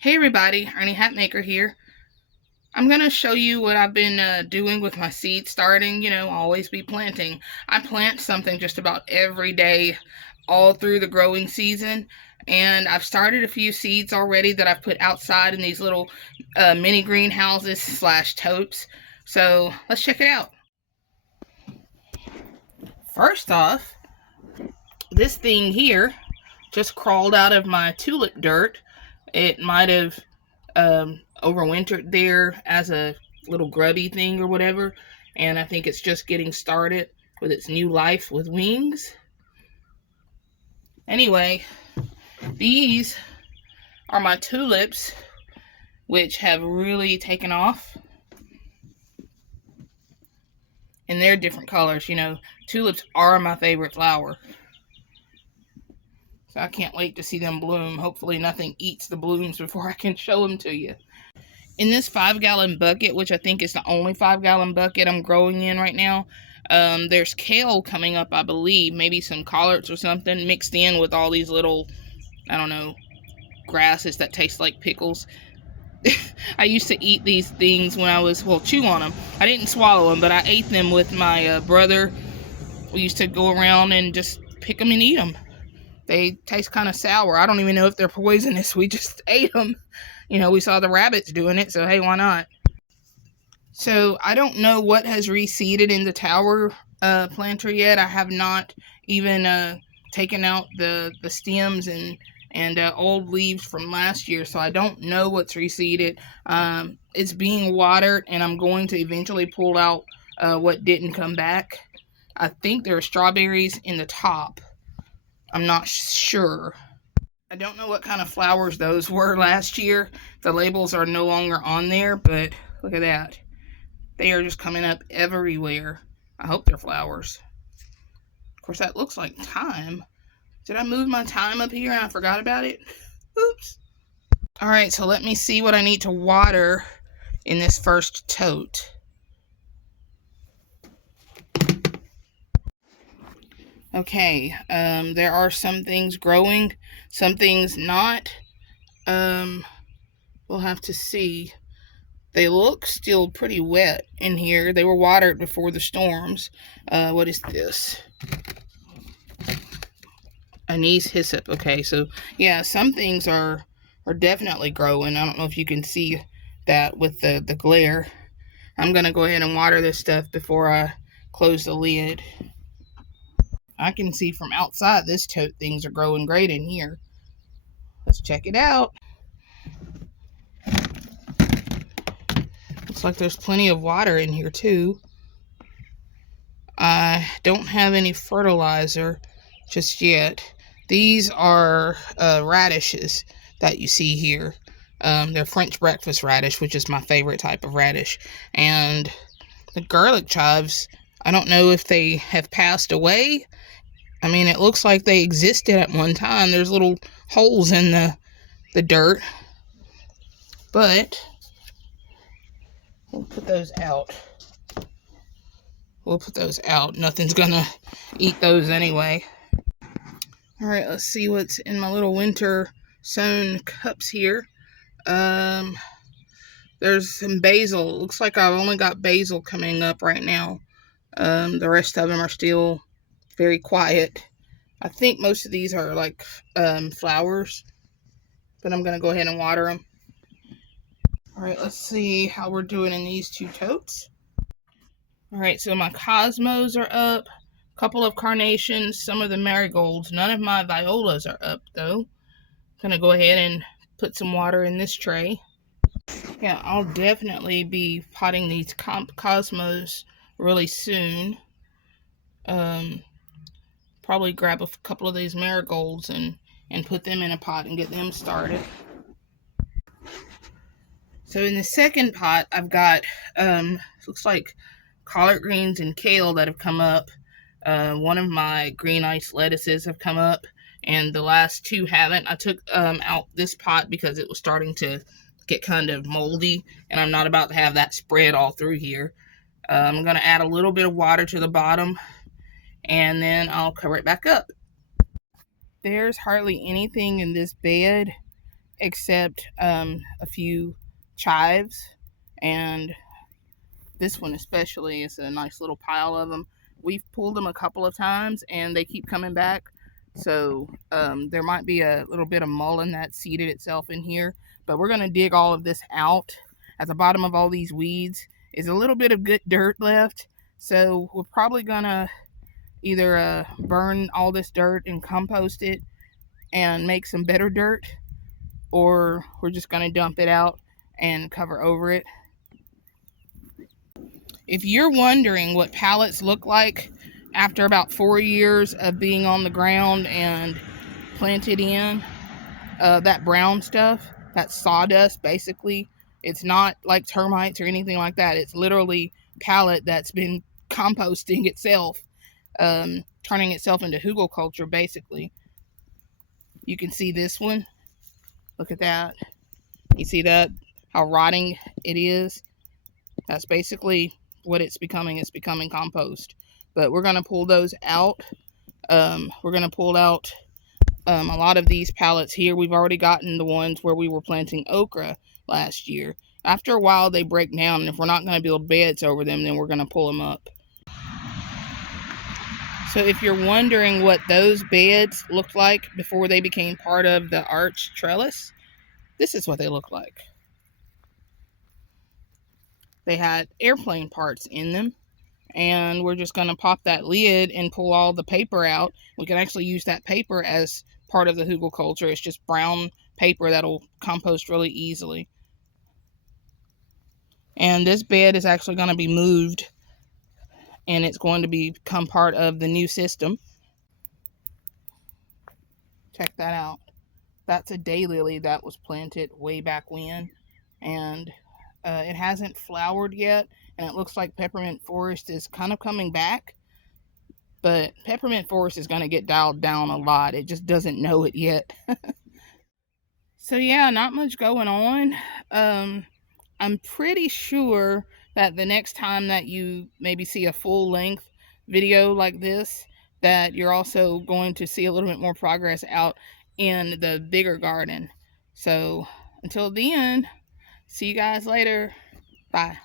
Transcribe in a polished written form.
Hey everybody, Ernie Hatmaker here. I'm going to show you what I've been doing with my seed starting. Always be planting. I plant something just about every day all through the growing season. And I've started a few seeds already that I've put outside in these little mini greenhouses / totes. So let's check it out. First off, this thing here just crawled out of my tulip dirt. It might have overwintered there as a little grubby thing or whatever, and I think it's just getting started with its new life with wings. Anyway, these are my tulips, which have really taken off, and they're different colors. Tulips are my favorite flower, so I can't wait to see them bloom. Hopefully nothing eats the blooms before I can show them to you. In this 5-gallon bucket, which I think is the only 5-gallon bucket I'm growing in right now, there's kale coming up, I believe. Maybe some collards or something mixed in with all these little, I don't know, grasses that taste like pickles. I used to eat these things when I was, chew on them. I didn't swallow them, but I ate them with my brother. We used to go around and just pick them and eat them. They taste kind of sour. I don't even know if they're poisonous. We just ate them. We saw the rabbits doing it, so hey, why not? So I don't know what has reseeded in the tower planter yet. I have not even taken out the stems and old leaves from last year, so I don't know what's reseeded. It's being watered, and I'm going to eventually pull out what didn't come back. I think there are strawberries in the top. I'm not sure. I don't know what kind of flowers those were last year. The labels are no longer on there, but look at that. They are just coming up everywhere. I hope they're flowers. Of course, that looks like thyme. Did I move my thyme up here and I forgot about it? Oops. All right, so let me see what I need to water in this first tote. Okay, there are some things growing, some things not. We'll have to see. They look still pretty wet in here. They were watered before the storms. What is this? Anise hyssop. Okay, so yeah, some things are definitely growing. I don't know if you can see that with the glare. I'm gonna go ahead and water this stuff before I close the lid. I can see from outside this tote things are growing great in here. Let's check it out. Looks like there's plenty of water in here too. I don't have any fertilizer just yet. These are radishes that you see here. They're French breakfast radish, which is my favorite type of radish. And the garlic chives, I don't know if they have passed away. I mean, it looks like they existed at one time. There's little holes in the dirt. But we'll put those out. Nothing's gonna eat those anyway. All right, let's see what's in my little winter sewn cups here. There's some basil. It looks like I've only got basil coming up right now. The rest of them are still very quiet. I think most of these are like flowers, but I'm gonna go ahead and water them. All right, let's see how we're doing in these two totes. All right, so my cosmos are up, a couple of carnations, some of the marigolds. None of my violas are up though. Gonna go ahead and put some water in this tray. Yeah, I'll definitely be potting these cosmos really soon. Probably grab a couple of these marigolds and put them in a pot and get them started. So in the second pot, I've got, looks like collard greens and kale that have come up. One of my green ice lettuces have come up, and the last two haven't. I took out this pot because it was starting to get kind of moldy, and I'm not about to have that spread all through here. I'm going to add a little bit of water to the bottom, and then I'll cover it back up. There's hardly anything in this bed except a few chives, and this one especially is a nice little pile of them. We've pulled them a couple of times and they keep coming back. So there might be a little bit of mullein that seeded itself in here, but we're going to dig all of this out. At the bottom of all these weeds is a little bit of good dirt left. So we're probably going to either burn all this dirt and compost it and make some better dirt, or we're just going to dump it out and cover over it. If you're wondering what pallets look like after about 4 years of being on the ground and planted in, that brown stuff, that sawdust basically, it's not like termites or anything like that. It's literally pallet that's been composting itself, turning itself into hugelkultur basically. You can see this one. Look at that. You see that? How rotting it is? That's basically what it's becoming. It's becoming compost. But we're going to pull those out. We're going to pull out a lot of these pallets here. We've already gotten the ones where we were planting okra last year. After a while, they break down, and if we're not going to build beds over them, then we're going to pull them up. So if you're wondering what those beds looked like before they became part of the arch trellis, this is what they look like. They had airplane parts in them, and we're just going to pop that lid and pull all the paper out. We can actually use that paper as part of the hugelkultur. It's just brown paper that'll compost really easily. And this bed is actually going to be moved, and it's going to become part of the new system. Check that out. That's a daylily that was planted way back when, and it hasn't flowered yet, and it looks like peppermint forest is kind of coming back, but peppermint forest is going to get dialed down a lot. It just doesn't know it yet. So yeah, not much going on. I'm pretty sure that the next time that you maybe see a full length video like this, that you're also going to see a little bit more progress out in the bigger garden. So until then, see you guys later. Bye.